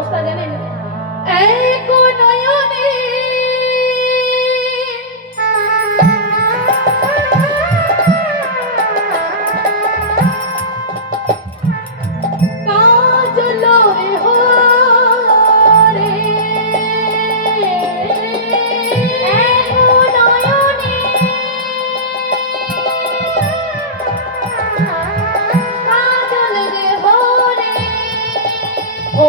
অবস্থা জানেন? এক নয়নে কাজল রে হরে, এক নয়নে কাজল রে হরে, ও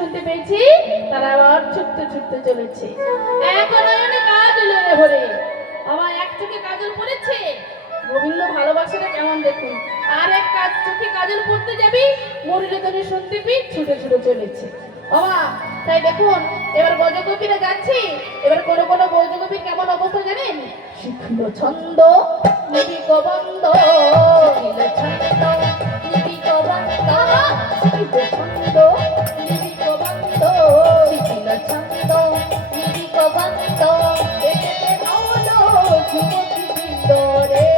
শুনতে পেয়েছি তারা আবার ছুটতে ছুটতে চলেছে। এখন নয়নে কাজল রে ভরে, আমার এক চোখে কাজল পড়েছে, গোবিন্দ ভালোবাসাটা কেমন দেখুন। আর এক চোখে কাজল পড়তে যাবি, মুরলীধ্বনি শুনতে পেয়ে ছুটে ছুটে চলেছে বাবা। তাই দেখুন এবার গজগোপীরা যাচ্ছে। এবার কোনো কোনো গজগোপীর কেমন অবস্থা জানেন? শিখিল ছন্দ নিবিক বন্ধ, শিখিল ছন্দ নিবিক বন্ধ, শিখিল ছন্দ নিবিক বন্ধ, শিখিল ছন্দ নিবিক বন্ধ, এতে ভালো যুবতী বৃন্দরে,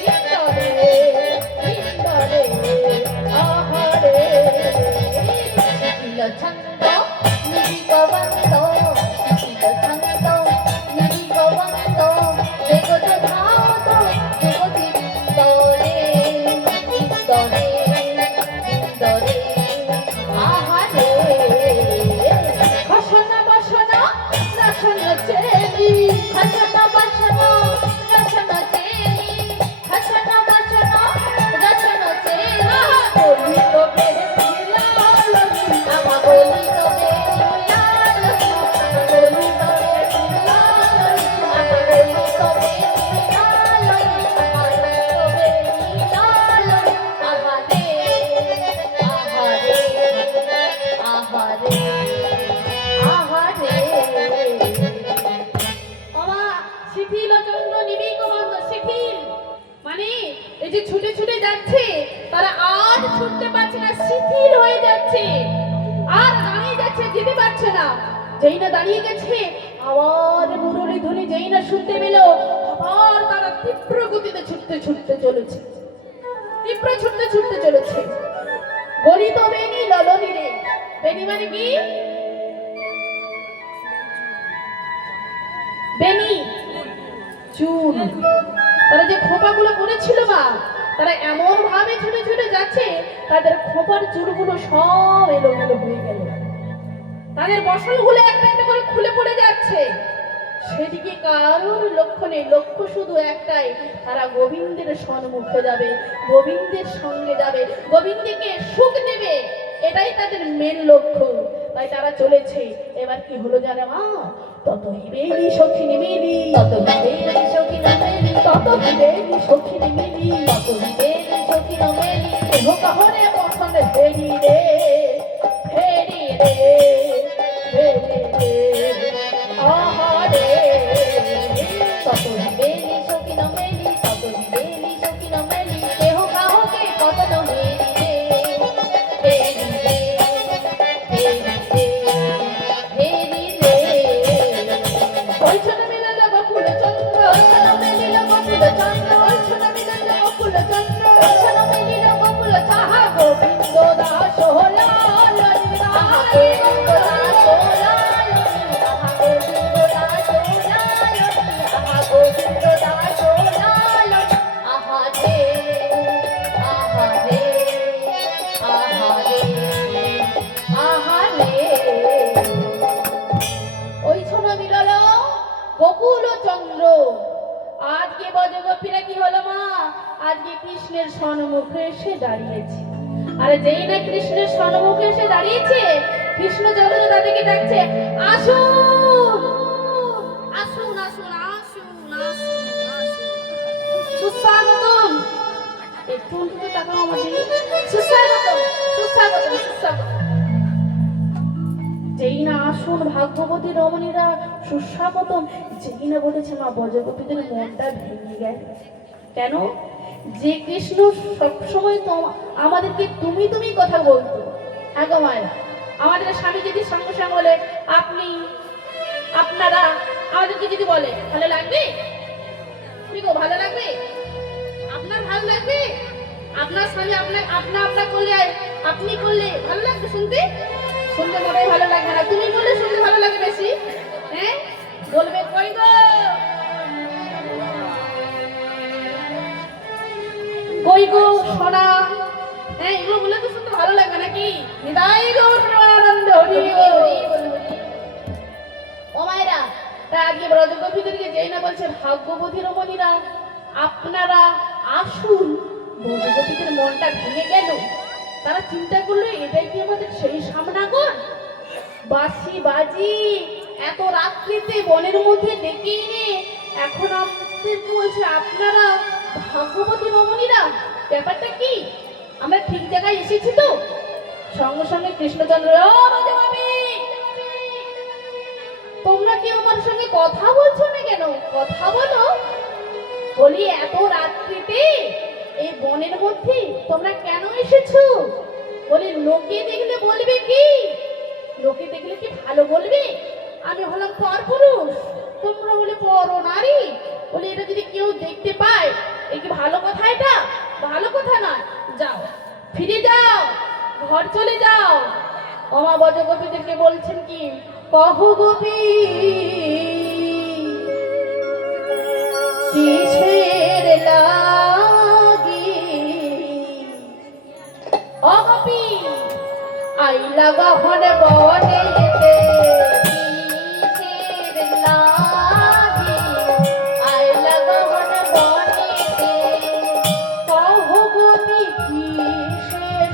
বৃন্দরে বৃন্দরে আহারে, শিখিল ছন্দ নিবিক বন্ধ, শিখিল ছন্দ নিবিক বন্ধ, জগৎ ধাত যুবতী বৃন্দরে, বৃন্দরে বৃন্দরে আহারে, খসনা বাসনা রসনা চেলি, খসনা বাসনা রসনা চেলি, খসনা বাসনা রসনা চেলি, বলি তো বেরে লাল, আমা বলি তো বেরে লাল, বলি তো বেরে লাল, আমা বলি তো বেরে লাল, আমা বলি তো বেরে লাল, আহারে আহারে আহারে আহারে। বাবা শিথিল চন্দ্র নিবিক বন্ধ, শিথিল মানে এই যে ছুটে ছুটে যাচ্ছে তারা আর ছুটতে পারছে না, শিথিল হয়ে যাচ্ছে, আর দাঁড়িয়ে যাচ্ছে, যেতে পারছে না। যেই না দাঁড়িয়ে গেছে আবার মুরলী ধ্বনি যেই না শুনতে পেল, আবার তারা তীব্র গতিতে ছুটতে ছুটতে চলেছে, তীব্র ছুটতে ছুটতে চলেছে। গলিত বেনি ললনি রে, বেনি মানে কি? বেনি চুল, তারা যে খোপাগুলো করেছিল মা, তারা এমন ভাবে ছুটে ছুটে যাচ্ছে তাদের খোপার চুলগুলো সব এলোমেলো হয়ে গেল, তাদের বসনগুলো একটা একটা করে খুলে পড়ে যাচ্ছে। সেদিকে কারোর লক্ষ্য নেই, লক্ষ্য শুধু একটাই, তারা গোবিন্দের সম্মুখে যাবে, গোবিন্দের সঙ্গে যাবে, গোবিন্দকে সুখ দেবে, এটাই তাদের মেন লক্ষ্য। তাই তারা চলেছে। এবার কি হলো জানে মা? তত হিবেলি সখিনী মিলি, তত হিবেলি সখিনী মিলি, তত হিবেলি সখিনী মিলি, তত হিবেলি সখিনী মিলি, কেহ কাহরে পছন্দ ফেরি রে, ফেরি রে, ফেরি রে আহারে, তত হিবেলি সখিনী মিলি, তত হিবেলি সখিনী মিলি, কেহ কাহকে কত মেরি রে, ফেরি রে, ফেরি রে, ফেরি রে। ওইছনে মিলল বকুল চন্দ্র, ওইছনে মিলিল বকুল চন্দ্র, ওইছনে মিলল বকুল চন্দ্র, ওইছনে মিলিল বকুল চাহা গোবিন্দ দাস হলা। বকুল ও চন্দ্র। আজকে ব্রজগোপীরা কি হলো মা, আজকে কৃষ্ণের সম্মুখে এসে দাঁড়িয়েছে। আরে যেই না কৃষ্ণের সম্মুখে এসে দাঁড়িয়েছে, কৃষ্ণ যখন তাদেরকে ডাকছে, আসুন আসুন আসুন আসুন আসুন আসুন, সুস্বাগতম। একটু অন্তত তাকাও আমার দিকে, সুস্বাগতম সুস্বাগতম সুস্বাগতম। যেই না আসুন ভাগ্যবতী রমণীরা সুস্বাগতম, যেই না বলেছে মা ব্রজগোপীদের মনটা ভেঙে গেল। কেন? যে কৃষ্ণ সবসময় তো আমাদেরকে তুমি তুমি কথা বলতো। আগে মায়েরা, আমাদের স্বামী যদি সঙ্গে সঙ্গে বলে আপনি আপনারা, আমাদেরকে যদি বলে ভালো লাগবে? কি গো ভালো লাগবে? আপনার ভালো লাগবে? আপনার স্বামী আপনার আপনা আপনা করলে, আপনি করলে ভালো লাগবে শুনতে? শুনতে মনে ভালো লাগবে না, তুমি বললে শুনতে ভালো লাগে বেশি। হ্যাঁ বলবে কই গো কই গো সোনা, হ্যাঁ এগুলো বলে তো শুনতে ভালো লাগবে নাকি? হৃদয় গৌর আনন্দ হরি হরি ও মায়েরা। তা আজকে ব্রজগোপীদেরকে যেই না বলছে ভাগ্যবতী রমণীরা আপনারা আসুন, ব্রজগোপীদের মনটা ভেঙে গেল। তারা চিন্তা করলো এটাই কি আমাদের সেই সামনাগর? বাঁশি বাজি এত রাত্রিতে বনের মধ্যে ডেকে এনে এখন আমাদেরকে বলছে আপনারা ভাগ্যবতী রমণীরা, ব্যাপারটা কি? আমরা ঠিক জায়গায় এসেছি তো? সঙ্গে সঙ্গে কৃষ্ণচন্দ্র, ও ব্রজগোপী তোমরা কি আমার সঙ্গে কথা বলছো না কেন? কথা বলো। বলি এত রাত্রিতে এই বনের মধ্যে তোমরা কেন এসেছো? বলি লোকে দেখলে বলবে কি? লোকে দেখলে কি ভালো বলবে? আমি হলাম পর পুরুষ, তোমরা বলে পর নারী। বলি এটা যদি কেউ দেখতে পায় এ কি ভালো কথা? এটা ভালো কথা নয়। যাও ফিরে যাও, ঘর চলে যাও। অমা ব্রজগোপীদেরকে বলছেন কি, কহ গোপী কিসের লাগি অগপি আইলা গহন বনেতে, কিসের লাগি আইলা গহন বনেতে, কহ গোপী কিসের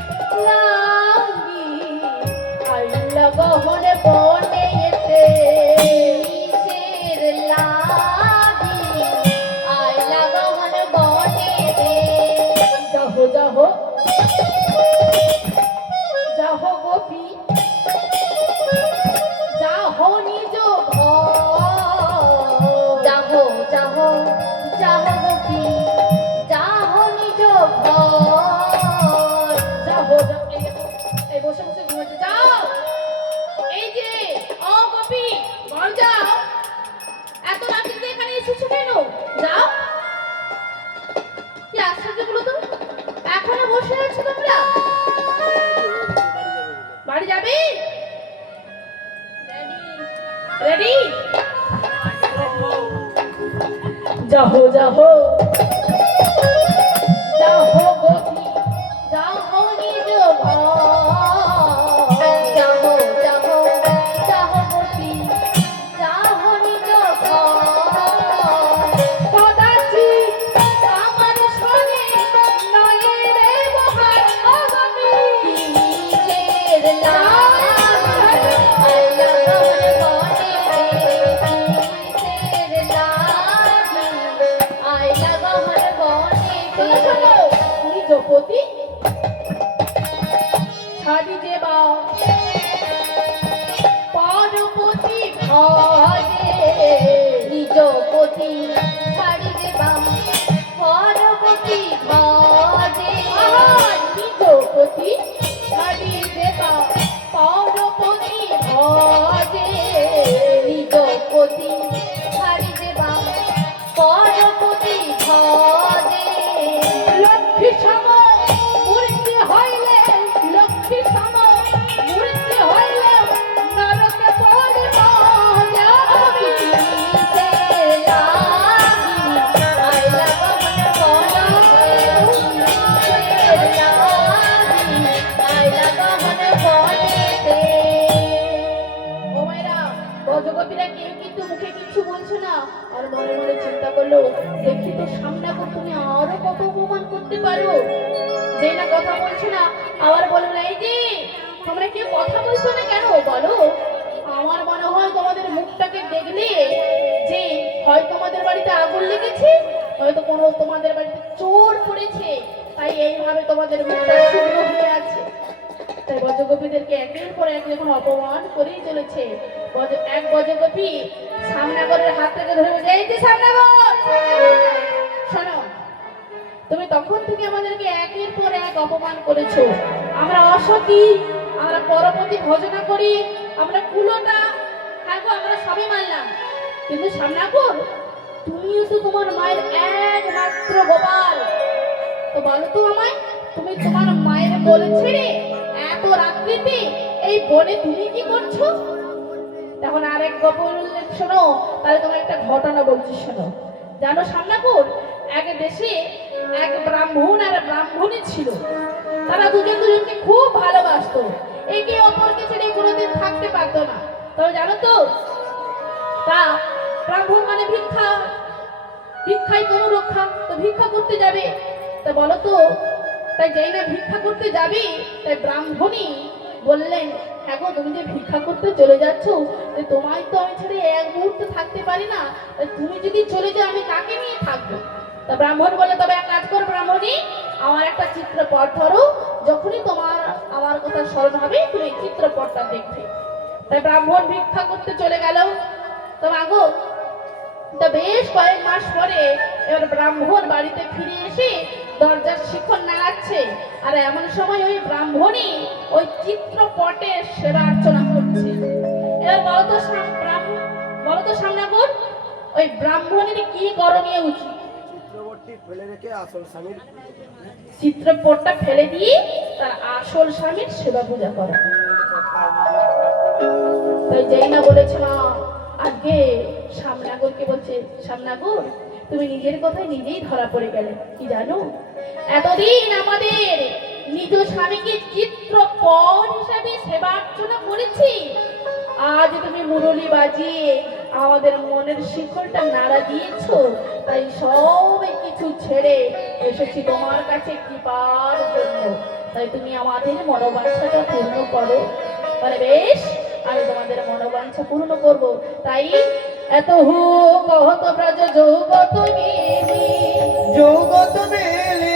লাগি আইলা গহন বনেতে, কিসের লাগি আইলা গহন বনেতে। যাহো যাহো যাহো গোপী যাহো নিজ ঘর, যাহো যাহো যাহো গোপী যাহো নিজ ঘর, যাহো এই বসে বসে ঘুমাতে যাও। এই যে ও গোপী ঘর যাও, এত রাত্রিতে এখানে এসেছো কেন? যাও। কি আশ্চর্য বলো তো, এখনো বসে আছো তোমরা? বাড়ি যাবে? রেডি? যাহো যাহো যাহো গোপী যাহো নিজ ঘর, যাহো যাহো যাহো গোপী যাহো নিজ ঘর, কদাচিৎ আমার সঙ্গে নয় রে বহার ও গোপী, কিসের লাগি আইলা গহন বনেতে, কিসের লাগি আইলা গহন বনেতে। নিজপতি ছাড়ি দেবা পার্বতী ঘরে, নিজপতি ছাড়ি দেবা পার্বতী ঘরে, নিজপতি ছাড়ি দেবা পার্বতী ঘরে, নিজপতি ছাড়ি দেবা পার্বতী ঘরে। লক্ষ্মী সম মূর্তি হইলে, লক্ষ্মী সম মূর্তি হইলে নরকে পড়িব, কিসের লাগি আইলা গহন বনেতে, কিসের লাগি আইলা গহন বনেতে। ও মায়েরা, ব্রজগোপীরা কেউ কিন্তু মুখে কিছু বলছে না, মনে মনে চিন্তা করলো, দেখি তো সামনে এখন তুমি আরো কত অপমান করতে পারো। যেই না কথা বলছো না, আবার বলবো না, এই যে তোমরা কেউ কথা বলছো না কেন বলো। আমার মনে হয় তোমাদের মুখটাকে দেখলে যে হয় তোমাদের বাড়িতে আগুন লেগেছে, হয়তো কোনো তোমাদের বাড়িতে চোর পড়েছে, তাই এইভাবে তোমাদের মুখটা শুকনো হয়ে আছে। তাই বজ্রগোপীদেরকে একের পর এক যখন অপমান করেই চলেছে, এক বজ্রগোপী সামনাগরের হাত থেকে ধরে বলছে, এই যে সামনাগর, শোনো, তুমি তখন থেকে আমাদেরকে একের পর এক অপমান করেছো। আমরা অসতী, আমরা পরপতি ভজনা করি, আমরা কুলোটা, হ্যাঁ গো, আমরা সবই মানলাম, কিন্তু সামনাগর তুমিও তো তোমার মায়ের একমাত্র গোপাল। তো বলো তো আমায়, তুমি তোমার মায়ের বলে ছেড়ে এত রাত্রিতে এই বনে তুমি কি করছো? তখন আরেক গোপন বললেন, শোনো, তাহলে তোমার একটা ঘটনা বলছি, শোনো। জানো সামনাপুর, এক দেশে এক ব্রাহ্মণ আর ব্রাহ্মণী ছিল। তারা দুজন দুজনকে খুব ভালোবাসতো, একে অপরকে ছেড়ে কোনোদিন থাকতে পারতো না। তবে জানো তো, তা ব্রাহ্মণ মানে ভিক্ষা, ভিক্ষায় কোনো রক্ষা, তো ভিক্ষা করতে যাবে। তা বলো তো, তাই যেই না ভিক্ষা করতে যাবে, তাই ব্রাহ্মণী বললেন, হ্যাঁ গো, তুমি যে ভিক্ষা করতে চলে যাচ্ছ, তোমায় তো আমি ছেড়ে এক মুহূর্তে থাকতে পারি না, তুমি যদি চলে যাও আমি কাকে নিয়ে থাকবো? তা ব্রাহ্মণ বলে, তবে এক কাজ করো ব্রাহ্মণী, আমার একটা চিত্রপট ধরো, যখনই তোমার আমার কথা স্মরণ হবে তুমি এই চিত্রপটটা দেখবে। তাই ব্রাহ্মণ ভিক্ষা করতে চলে গেল। তো মাগো, তা বেশ কয়েক মাস পরে এবার ব্রাহ্মণ বাড়িতে ফিরে এসে দরজার শিখন নাড়াচ্ছে, আর এমন সময় ওই ব্রাহ্মণই ওই চিত্রপটে সেবা অর্চনা করছে। এবার বলতো সামনাগর, ওই ব্রাহ্মণের কি করণীয় উচিত? চিত্রপটটা ফেলে দিয়ে তার আসল স্বামীর সেবা পূজা করা। তাই যেই না বলেছে, মা আজকে সামনাগরকে বলছে, সামনাগর তুমি নিজের কথায় নিজেই ধরা পড়ে গেলে। কি জানো, এতদিন আমাদের নিজ স্বামীকে চিত্রপট হিসাবে সেবা অর্চনা করেছি, আজ তুমি মুরলি বাজিয়ে আমাদের মনের শিকলটা নাড়া দিয়েছো, তাই সব কিছু ছেড়ে এসেছি তোমার কাছে কৃপার জন্য। তাই তুমি আমাদের মনোবাঞ্ছাটা পূর্ণ করো। মানে বেশ, আমি তোমাদের মনোবাঞ্ছা পূর্ণ করব। তাই এত হো কহত ব্রজ যৌগত মেলি, যৌগত মেলি